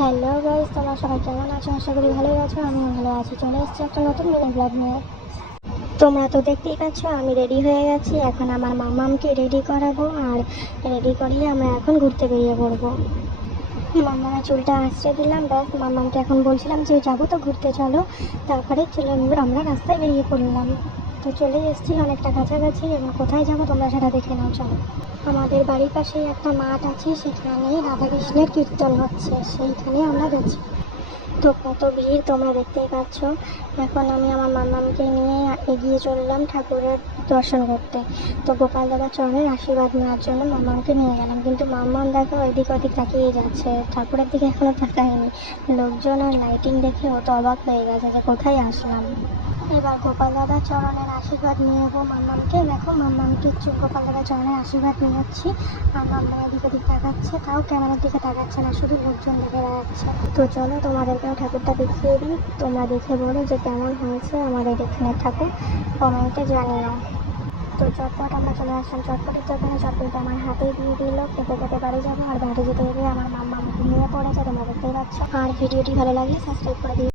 Hello guys, তোমরা সবাই কেমন আছো? আশা করি ভালোই আছো। আমিও ভালো আছি। চলে এসেছি একটা নতুন মিনি ব্লগ নিয়ে। তোমরা তো দেখতেই পাচ্ছ আমি রেডি হয়ে গেছি। এখন আমার মামামকে রেডি করাবো, আর রেডি করিয়ে আমরা এখন ঘুরতে বেরিয়ে পড়বো। মামামের চুলটা আঁচড়ে দিলাম, ব্যাস। মামামকে এখন বলছিলাম যে যাবো তো ঘুরতে, চলো। তারপরে চলে আমরা রাস্তায় বেরিয়ে পড়লাম। তো চলে এসেছি অনেকটা কাছাকাছি। এবং কোথায় যাবো তোমরা সেটা দেখে নাও, চলো। আমাদের বাড়ির পাশেই একটা মাঠ আছে, সেখানে রাধাকৃষ্ণের কীর্তন হচ্ছে, সেইখানে আমরা গেছি। তো কত ভিড় তোমরা দেখতেই পাচ্ছ। এখন আমি আমার মামামকে নিয়ে এগিয়ে চললাম ঠাকুরের দর্শন করতে। তো গোপাল দাদার চরণের আশীর্বাদ নেওয়ার জন্য মামামকে নিয়ে গেলাম, কিন্তু মাম্মাম দেখো এদিক ওদিক তাকিয়ে যাচ্ছে, ঠাকুরের দিকে এখনো তাকায়নি। লোকজন আর লাইটিং দেখে ও তো অবাক হয়ে গেছে যে কোথায় আসলাম। এবার গোপাল দাদার চরণের আশীর্বাদ নিয়ে নেবো মাম্মামকে। দেখো মাম্মামকে গোপাল দাদার চরণের আশীর্বাদ নিয়ে যাচ্ছি। আর মাম্মা এদিক ওদিক তাকাচ্ছে, তাও ক্যামেরার দিকে তাকাচ্ছে না, শুধু লোকজন দেখে বেড়াচ্ছে। তো চলো তোমাদেরকেও ঠাকুরটা দেখিয়ে দিই। তোমরা দেখে বলো যে কেমন হয়েছে আমাদের এখানে ঠাকুর, কমেন্টে জানিও। তো চটপট আমরা চলে আসলাম চটপটের দোকানে। চটপট আমার হাতেই দিয়ে দিল। খেতে খেতে বাড়ি যাবো, আর বাড়ি যেতে যেতে আমার মাম্মা ঘুমিয়ে পড়েছে, তোমরা দেখতেই পাচ্ছ। আর ভিডিওটি ভালো লাগলে সাবস্ক্রাইব করে দিও।